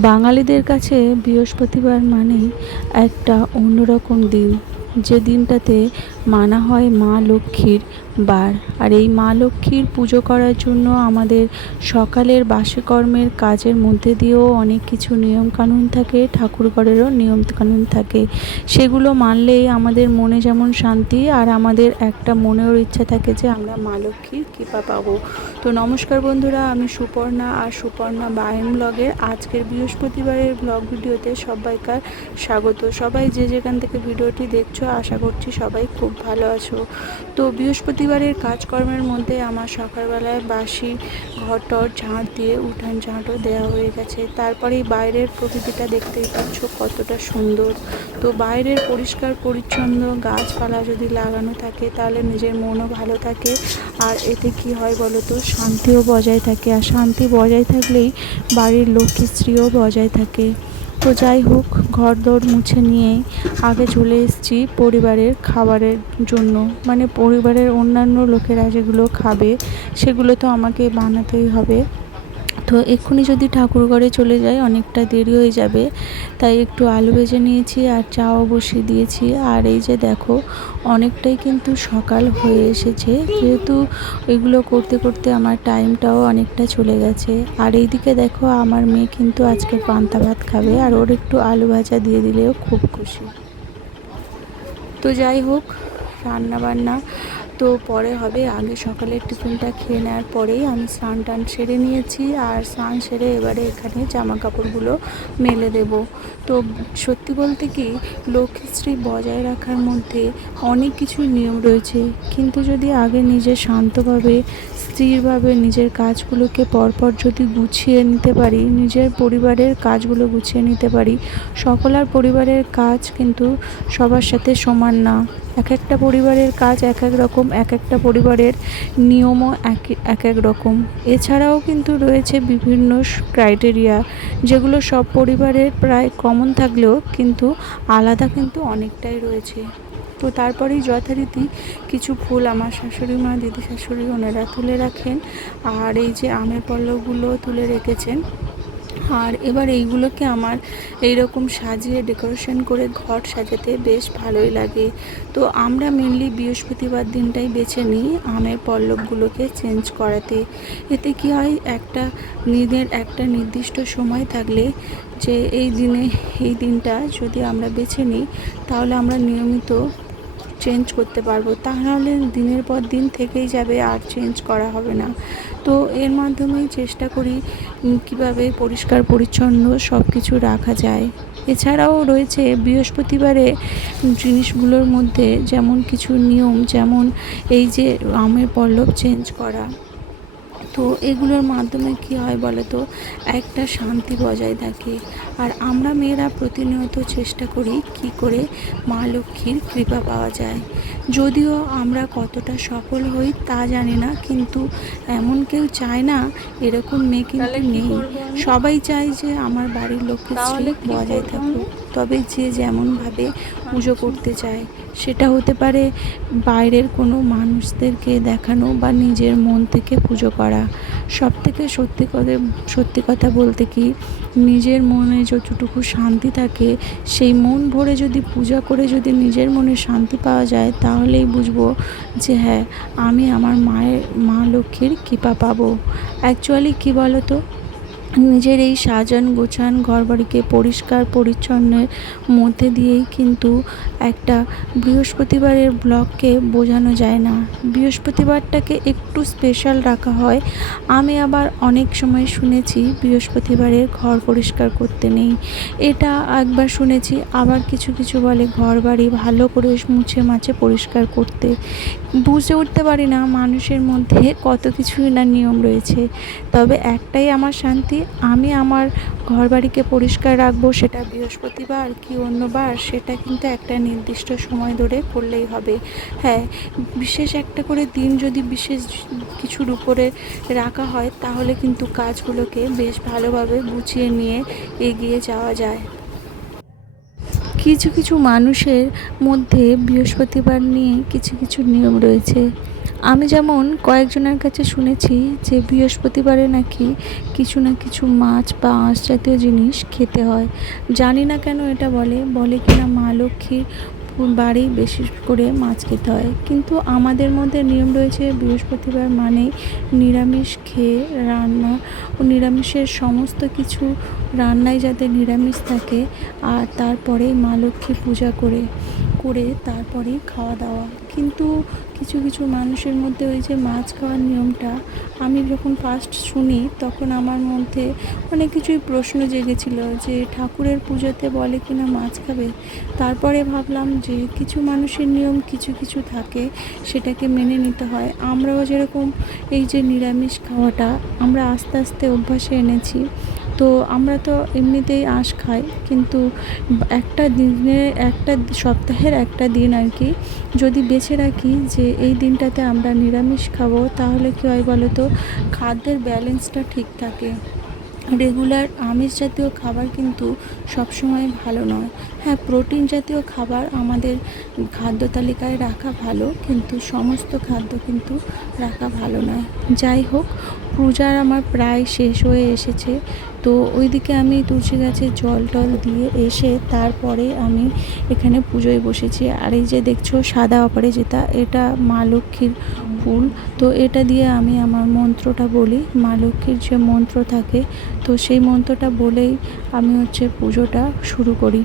বাঙালিদের কাছে বৃহস্পতিবার মানেই একটা অন্যরকম দিন, যে দিনটাতে মানা হয় মা লক্ষ্মীর বার। আর এই মা লক্ষ্মীর পুজো করার জন্য আমাদের সকালের বাসিকর্মের কাজের মধ্যে দিয়েও অনেক কিছু নিয়মকানুন থাকে, ঠাকুরঘরেরও নিয়মকানুন থাকে। সেগুলো মানলেই আমাদের মনে যেমন শান্তি, আর আমাদের একটা মনেও ইচ্ছা থাকে যে আমরা মা লক্ষ্মীর কৃপা পাবো। তো নমস্কার বন্ধুরা, আমি সুপর্ণা, আর সুপর্ণা বায়ন ব্লগের আজকের বৃহস্পতিবারের ব্লগ ভিডিওতে সবাইকার স্বাগত। সবাই যে যেখান থেকে ভিডিওটি দেখছো, আশা করছি সবাই খুব ভালো আছো। তো বৃহস্পতিবারের কাজকর্মের মধ্যে আমার সকালবেলায় বাসি ঘর-টর ঝাঁট দিয়ে উঠান ঝাঁটও দেওয়া হয়ে গেছে। তারপরেই বাইরের প্রকৃতিটা দেখতেই পাচ্ছ কতটা সুন্দর। তো বাইরের পরিষ্কার পরিচ্ছন্ন গাছপালা যদি লাগানো থাকে তাহলে নিজের মনও ভালো থাকে, আর এতে কি হয় বলো তো, শান্তিও বজায় থাকে। আর শান্তি বজায় থাকলেই বাড়ির লক্ষ্মীশ্রীও বজায় থাকে। তো যাই হোক, ঘরদোর মুছে নিয়েই আগে চলে এসেছি পরিবারের খাবারের জন্য। মানে পরিবারের অন্যান্য লোকেরা যেগুলো খাবে সেগুলো তো আমাকে বানাতেই হবে। তো এক্ষুনি যদি ঠাকুর ঘরে চলে যাই অনেকটা দেরি হয়ে যাবে, তাই একটু আলু ভেজে নিয়েছি আর চাও বসিয়ে দিয়েছি। আর এই যে দেখো, অনেকটাই কিন্তু সকাল হয়ে এসেছে, যেহেতু এগুলো করতে করতে আমার টাইমটাও অনেকটা চলে গেছে। আর এইদিকে দেখো, আমার মেয়ে কিন্তু আজকে পান্তা ভাত খাবে, আর ওর একটু আলু ভাজা দিয়ে দিলেও খুব খুশি। তো যাই হোক, রান্নাবান্না তো পরে হবে, আগে সকালের টিফিনটা খেয়ে নেওয়ার পরেই আমি স্নান টান সেরে নিয়েছি। আর স্নান সেরে এবারে এখানে জামা কাপড়গুলো মেলে দেব। তো সত্যি বলতে কি, লক্ষ্মীশ্রী বজায় রাখার মধ্যে অনেক কিছু নিয়ম রয়েছে, কিন্তু যদি আগে নিজে শান্তভাবে স্থিরভাবে নিজের কাজগুলোকে পরপর যদি গুছিয়ে নিতে পারি, নিজের পরিবারের কাজগুলো গুছিয়ে নিতে পারি। সকলের পরিবারের কাজ কিন্তু সবার সাথে সমান না। এক একটা পরিবারের কাজ এক এক রকম, এক একটা পরিবারের নিয়মও এক এক রকম। এছাড়াও কিন্তু রয়েছে বিভিন্ন ক্রাইটেরিয়া, যেগুলো সব পরিবারের প্রায় কমন থাকলেও কিন্তু আলাদা কিন্তু অনেকটাই রয়েছে। তো তারপরেই যথারীতি কিছু ফুল আমার শাশুড়ি মা, দিদি শাশুড়ি ওনারা তুলে রাখেন, আর এই যে আমের পল্লবগুলো তুলে রেখেছেন। আর এবার এইগুলোকে আমার এইরকম সাজিয়ে ডেকোরেশন করে ঘর সাজাতে বেশ ভালোই লাগে। তো আমরা মেনলি বৃহস্পতিবার দিনটাই বেছে নিই আমের পল্লবগুলোকে চেঞ্জ করাতে। এতে কি হয়, একটা নির্দিষ্ট সময় থাকলে, যে এই দিনটা যদি আমরা বেছে নিই তাহলে আমরা নিয়মিত চেঞ্জ করতে পারবো, তাহলে দিনের পর দিন থেকেই যাবে, আর চেঞ্জ করা হবে না। তো এর মাধ্যমেই চেষ্টা করি কিভাবে পরিষ্কার পরিচ্ছন্ন সব কিছু রাখা যায়। এছাড়াও রয়েছে বৃহস্পতিবারে জিনিসগুলোর মধ্যে যেমন কিছু নিয়ম, যেমন এই যে আমের পল্লব চেঞ্জ করা। তো এগুলোর মাধ্যমে কি হয় বলো তো, একটা শান্তি বজায় থাকে। আর আমরা মেয়েরা প্রতিনিয়ত চেষ্টা করি কি করে মা লক্ষ্মীর কৃপা পাওয়া যায়। যদিও আমরা কতটা সফল হই তা জানি না, কিন্তু এমন কেউ চায় না এরকম মেয়ে কিন্তু নেই। সবাই চায় যে আমার বাড়ির লক্ষ্মীশ্রী বজায় থাকুক। তবে যে যেমনভাবে পুজো করতে চায়, সেটা হতে পারে বাইরের কোনো মানুষদেরকে দেখানো বা নিজের মন থেকে পুজো করা। সবথেকে সত্যি কথা বলতে কি, নিজের মনে যতটুকু শান্তি থাকে, সেই মন ভরে যদি পূজা করে যদি নিজের মনে শান্তি পাওয়া যায়, তাহলেই বুঝবো যে হ্যাঁ, আমি আমার মা লক্ষ্মীর কৃপা পাবো। অ্যাকচুয়ালি কী বলো তো, নিজের এই সাজান গোছান ঘরবাড়িকে পরিষ্কার পরিচ্ছন্নের মধ্যে দিয়েই কিন্তু একটা বৃহস্পতিবারের ব্লগকে বোঝানো যায় না। বৃহস্পতিবারটাকে একটু স্পেশাল রাখা হয়। আমি আবার অনেক সময় শুনেছি বৃহস্পতিবারে ঘর পরিষ্কার করতে নেই, এটা একবার শুনেছি। আবার কিছু কিছু বলে ঘর বাড়ি ভালো করে মুছে মাছে পরিষ্কার করতে। বুঝে উঠতে পারি না মানুষের মধ্যে কত কিছুই না নিয়ম রয়েছে। তবে একটাই আমার শান্তি, আমি আমার ঘরবাড়িকে পরিষ্কার রাখবো, সেটা বৃহস্পতিবার কি অন্য বার সেটা কিন্তু একটা নির্দিষ্ট সময় ধরে করলেই হবে। হ্যাঁ, বিশেষ একটা করে দিন যদি বিশেষ কিছুর উপরে রাখা হয়, তাহলে কিন্তু কাজগুলোকে বেশ ভালোভাবে গুছিয়ে নিয়ে এগিয়ে যাওয়া যায়। কিছু কিছু মানুষের মধ্যে বৃহস্পতিবার নিয়ে কিছু কিছু নিয়ম রয়েছে। আমি যেমন কয়েকজনের কাছে শুনেছি যে বৃহস্পতিবারে নাকি কিছু না কিছু মাছ বা আঁশ জাতীয় জিনিস খেতে হয়। জানি না কেন এটা বলে কিনা মা লক্ষ্মীর বারেই বেশি করে মাছ খেতে হয়, কিন্তু আমাদের মধ্যে নিয়ম রয়েছে বৃহস্পতিবার মানেই নিরামিষ খেয়ে রান্না ও নিরামিষের সমস্ত কিছু রান্নায় যাতে নিরামিষ থাকে, আর তারপরেই মা লক্ষ্মী পূজা করে তারপরেই খাওয়া দাওয়া। কিন্তু কিছু কিছু মানুষের মধ্যে ওই যে মাছ খাওয়ার নিয়মটা আমি যখন ফার্স্ট শুনি তখন আমার মধ্যে অনেক কিছুই প্রশ্ন জেগেছিল যে ঠাকুরের পুজোতে বলে কিনা মাছ খাবে। তারপরে ভাবলাম যে কিছু মানুষের নিয়ম কিছু কিছু থাকে, সেটাকে মেনে নিতে হয়। আমরাও যেরকম এই যে নিরামিষ খাওয়াটা আমরা আস্তে আস্তে অভ্যাসে এনেছি, তো আমরা তো এমনিতেই আঁশ খাই, কিন্তু একটা সপ্তাহের একটা দিন আর কি যদি বেছে রাখি যে এই দিনটাতে আমরা নিরামিষ খাবো, তাহলে কী হয় বলো তো, খাদ্যের ব্যালেন্সটা ঠিক থাকে। রেগুলার আমিষ জাতীয় খাবার কিন্তু সবসময় ভালো নয়। হ্যাঁ, প্রোটিন জাতীয় খাবার আমাদের খাদ্য তালিকায় রাখা ভালো, কিন্তু সমস্ত খাদ্য কিন্তু রাখা ভালো নয়। যাই হোক, পূজার আমার প্রায় শেষ হয়ে এসেছে, তো ওইদিকে আমি তুলসী গাছে জল টল দিয়ে এসে তারপরে আমি এখানে পুজোয় বসেছি। আর এই যে দেখছো সাদা অপরাজিতা, এটা মা লক্ষ্মীর ফুল। তো এটা দিয়ে আমি আমার মন্ত্রটা বলি, মা লক্ষ্মীর যে মন্ত্র থাকে, তো সেই মন্ত্রটা বলেই আমি পুজোটা শুরু করি।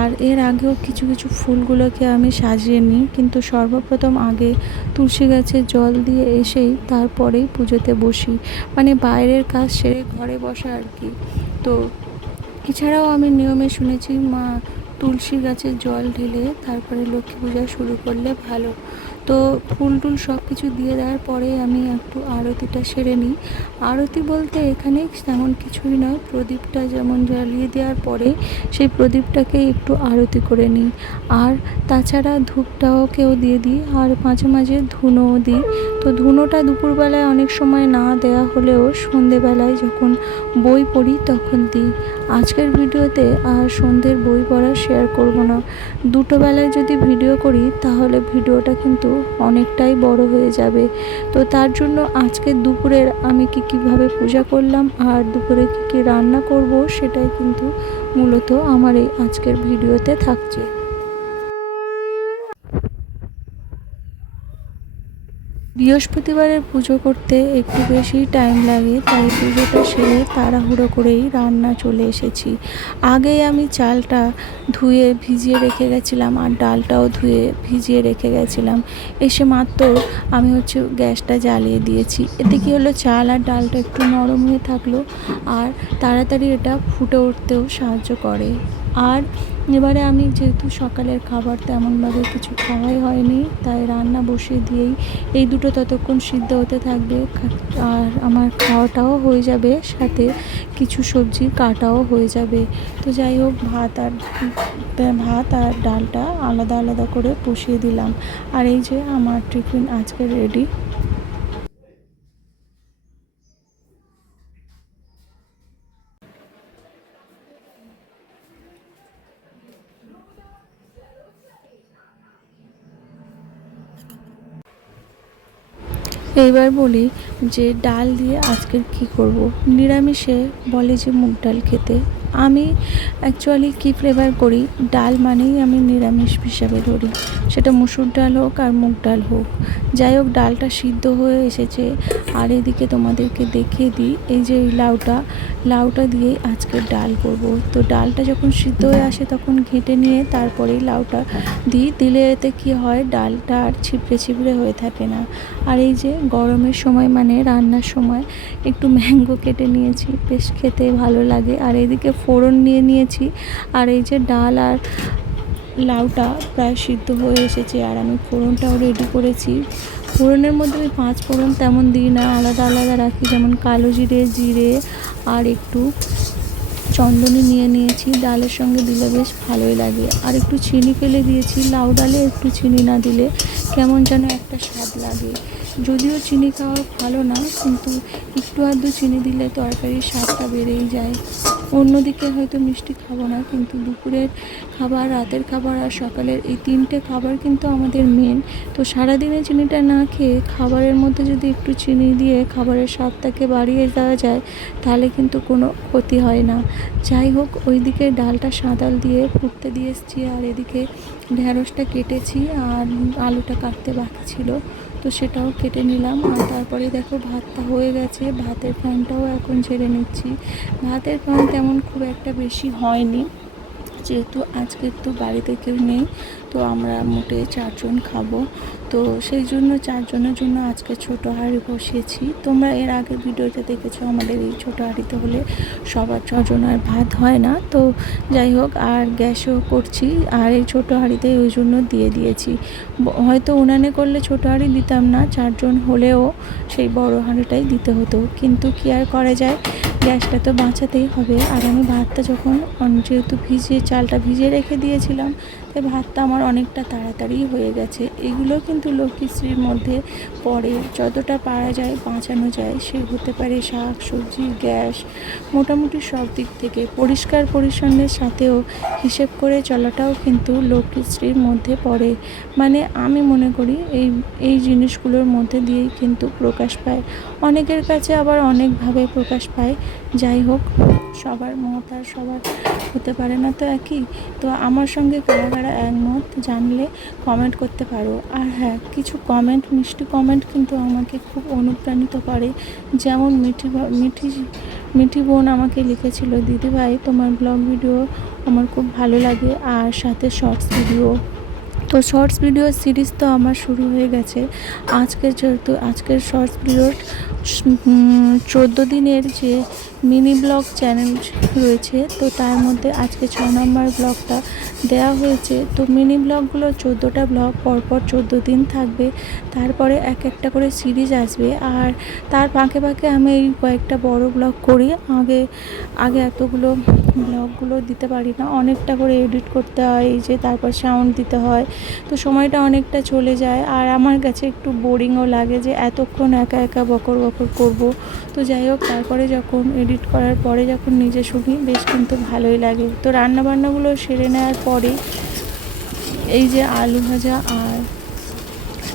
আর এর আগেও কিছু কিছু ফুলগুলোকে আমি সাজিয়ে নিই, কিন্তু সর্বপ্রথম আগে তুলসী গাছে জল দিয়ে এসেই তারপরেই পুজোতে বসি, মানে বাইরের কাজ সেরে ঘরে বসা আর কি। তো এছাড়াও আমি নিয়মে শুনেছি মা তুলসী গাছে জল ঢেলে তারপরে লক্ষ্মী পূজা শুরু করলে ভালো। তো ফুল টুল সব কিছু দিয়ে দেওয়ার পরে আমি একটু আরতিটা সেরে নিই। আরতি বলতে এখানে তেমন কিছুই নয়, প্রদীপটা যেমন জ্বালিয়ে দেওয়ার পরে সেই প্রদীপটাকে একটু আরতি করে নিই। আর তাছাড়া ধূপটাকেও দিয়ে দিই, আর মাঝে মাঝে ধুনোও দিই। তো ধুনোটা দুপুরবেলায় অনেক সময় না দেওয়া হলেও সন্ধেবেলায় যখন বই পড়ি তখন দিই। আজকের ভিডিওতে আর সন্ধ্যের বই পড়া শেয়ার করব না। দুটো বেলায় যদি ভিডিও করি তাহলে ভিডিওটা কিন্তু অনেকটাই বড় হয়ে যাবে। তো তার জন্য আজকে দুপুরের আমি কীভাবে পূজা করলাম আর দুপুরে কী রান্না করব সেটাই কিন্তু মূলত আমার এই আজকের ভিডিওতে থাকছে। বৃহস্পতিবারের পুজো করতে একটু বেশি টাইম লাগে, তাই পুজোটা সেরে তাড়াহুড়ো করেই রান্না চলে এসেছি। আগেই আমি চালটা ধুয়ে ভিজিয়ে রেখে গেছিলাম, আর ডালটাও ধুয়ে ভিজিয়ে রেখে গেছিলাম। এসে মাত্র আমি গ্যাসটা জ্বালিয়ে দিয়েছি। এতে কী হলো, চাল আর ডালটা একটু নরম হয়ে থাকলো, আর তাড়াতাড়ি এটা ফুটে উঠতেও সাহায্য করে। আর এবারে আমি যেহেতু সকালের খাবার তেমনভাবে কিছু খাওয়াই হয়নি, তাই রান্না বসিয়ে দিয়েই এই দুটো ততক্ষণ সিদ্ধ হতে থাকবে, আর আমার খাওয়াটাও হয়ে যাবে, সাথে কিছু সবজি কাটাও হয়ে যাবে। তো যাই হোক, ভাত আর ডালটা আলাদা আলাদা করে বসিয়ে দিলাম। আর এই যে আমার টিফিন আজকে রেডি। এইবার বলি যে ডাল দিয়ে আজকের কী করব। নিরামিষে বলে যে মুগ ডাল খেতে, আমি অ্যাকচুয়ালি কী ফ্লেভার করি, ডাল মানেই আমি নিরামিষ হিসাবে ধরি, সেটা মুসুর ডাল হোক আর মুগ ডাল হোক। যাই হোক, ডালটা সিদ্ধ হয়ে এসেছে। আর এদিকে তোমাদেরকে দেখিয়ে দিই, এই যে এই লাউটা দিয়েই আজকে ডাল করব। তো ডালটা যখন সিদ্ধ হয়ে আসে তখন ঘেঁটে নিয়ে তারপরেই লাউটা দিলে এতে কী হয়, ডালটা আর ছিপড়ে ছিপড়ে হয়ে থাকে না। আর এই যে গরমের সময় মানে রান্নার সময় একটু ম্যাঙ্গো কেটে নিয়েছি, বেশ খেতে ভালো লাগে। আর এদিকে ফোড়ন নিয়ে নিয়েছি, আর এই যে ডাল আর লাউটা প্রায় সিদ্ধ হয়ে এসেছে, আর আমি ফোড়নটাও রেডি করেছি। ফোড়নের মধ্যে আমি 5 ফোড়ন তেমন দিই না, আলাদা আলাদা রাখি, যেমন কালো জিরে আর একটু চন্দনী নিয়ে নিয়েছি। ডালের সঙ্গে দিলে বেশ ভালোই লাগে। আর একটু চিনি ফেলে দিয়েছি, লাউ ডালে একটু চিনি না দিলে কেমন যেন একটা স্বাদ লাগে। যদিও চিনি খাওয়া ভালো না, কিন্তু একটু আধটু চিনি দিলে তরকারির স্বাদটা বেড়েই যায়। অন্যদিকে হয়তো মিষ্টি খাবো না, কিন্তু দুপুরের খাবার, রাতের খাবার আর সকালের এই 3টে খাবার কিন্তু আমাদের মেন। তো সারাদিনে চিনিটা না খেয়ে খাবারের মধ্যে যদি একটু চিনি দিয়ে খাবারের স্বাদটাকে বাড়িয়ে দেওয়া যায় তাহলে কিন্তু কোনো ক্ষতি হয় না। যাই হোক, ওইদিকে ডালটা সাঁতাল দিয়ে ফুটতে দিয়ে এসেছি, আর এদিকে ঢ্যাঁড়সটা কেটেছি আর আলুটা কাটতে বাকি ছিল, তো সেটাও কেটে নিলাম। আর তারপরে দেখো ভাতটা হয়ে গেছে, ভাতের ফ্যানটাও এখন ঝেড়ে নিচ্ছি। ভাতের ফ্যান তেমন খুব একটা বেশি হয়নি, যেহেতু আজকে তো বাড়িতে কেউ নেই, তো আমরা মোটে 4জন খাবো, তো সেই জন্য 4জনের জন্য আজকে ছোটো হাঁড়ি বসিয়েছি। তোমরা এর আগের ভিডিওতে দেখেছো আমাদের এই ছোটো হাঁড়িতে হলে সবার 6জনের ভাত হয় না। তো যাই হোক, আর গ্যাসও করছি, আর এই ছোটো হাঁড়িতে ওই জন্য দিয়ে দিয়েছি। হয়তো উনানে করলে ছোটো হাঁড়ি দিতাম না, 4জন হলেও সেই বড় হাঁড়িটাই দিতে হতো, কিন্তু কি আর করা যায়, গ্যাসটা তো বাঁচাতেই হবে। আর আমি ভাতটা যখন যেহেতু চালটা ভিজিয়ে রেখে দিয়েছিলাম, তাই ভাতটা আমার অনেকটা তাড়াতাড়ি হয়ে গেছে। এগুলো কিন্তু লক্ষ্মীশ্রীর মধ্যে পড়ে, যতটা পারা যায় বাঁচানো যায়, সে হতে পারে শাক সবজি, গ্যাস, মোটামুটি সব দিক থেকে পরিষ্কার পরিচ্ছন্নের সাথেও হিসেব করে চলাটাও কিন্তু লক্ষ্মীশ্রীর মধ্যে পড়ে। মানে আমি মনে করি এই জিনিসগুলোর মধ্যে দিয়েই কিন্তু প্রকাশ পায়, অনেকের কাছে আবার অনেকভাবে প্রকাশ পায়। যাই হোক, সবার মত আর সবার হতে পারে না তো একই। তো আমার সঙ্গে কারা কারা একমত জানলে কমেন্ট করতে পারো। আর হ্যাঁ, কিছু কমেন্ট, মিষ্টি কমেন্ট কিন্তু আমাকে খুব অনুপ্রাণিত করে। যেমন মিঠি বোন আমাকে লিখেছিল, দিদিভাই তোমার ব্লগ ভিডিও আমার খুব ভালো লাগে, আর সাথে শর্টস ভিডিও। তো শর্টস ভিডিও সিরিজ তো আমার শুরু হয়ে গেছে। আজকের শর্টস ভিডিওর 14 দিনের যে মিনি ব্লগ চ্যানেল রয়েছে, তো তার মধ্যে আজকে 6 নম্বর ব্লগটা দেওয়া হয়েছে। তো মিনি ব্লগগুলো 14টা ব্লগ পরপর 14 দিন থাকবে, তারপরে এক একটা করে সিরিজ আসবে। আর তার ফাঁকে ফাঁকে আমি এই কয়েকটা বড় ব্লগ করি। আগে এতগুলো ব্লগগুলো দিতে পারি না, অনেকটা করে এডিট করতে হয়, এই যে তারপর সাউন্ড দিতে হয়, তো সময়টা অনেকটা চলে যায়। আর আমার কাছে একটু বোরিংও লাগে যে এতক্ষণ একা একা বকর বকর করবো। তো যাই হোক, তারপরে যখন এডিট করার পরে যখন নিজে শুনি, বেশ কিন্তু ভালোই লাগে। তো রান্নাবান্নাগুলো সেরে নেওয়ার পরে এই যে আলু ভাজা আর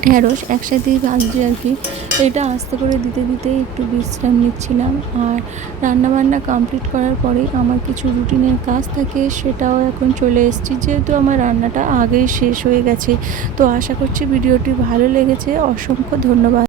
ঢ্যাঁড়স একসাথেই ভাজছি আর কি, এটা আস্তে করে দিতে দিতে একটু বিশ্রাম নিচ্ছিলাম। আর রান্নাবান্না কমপ্লিট করার পরেই আমার কিছু রুটিনের কাজ থাকে, সেটাও এখন চলে এসেছি, যেহেতু আমার রান্নাটা আগেই শেষ হয়ে গেছে। তো আশা করছি ভিডিওটি ভালো লেগেছে, অসংখ্য ধন্যবাদ।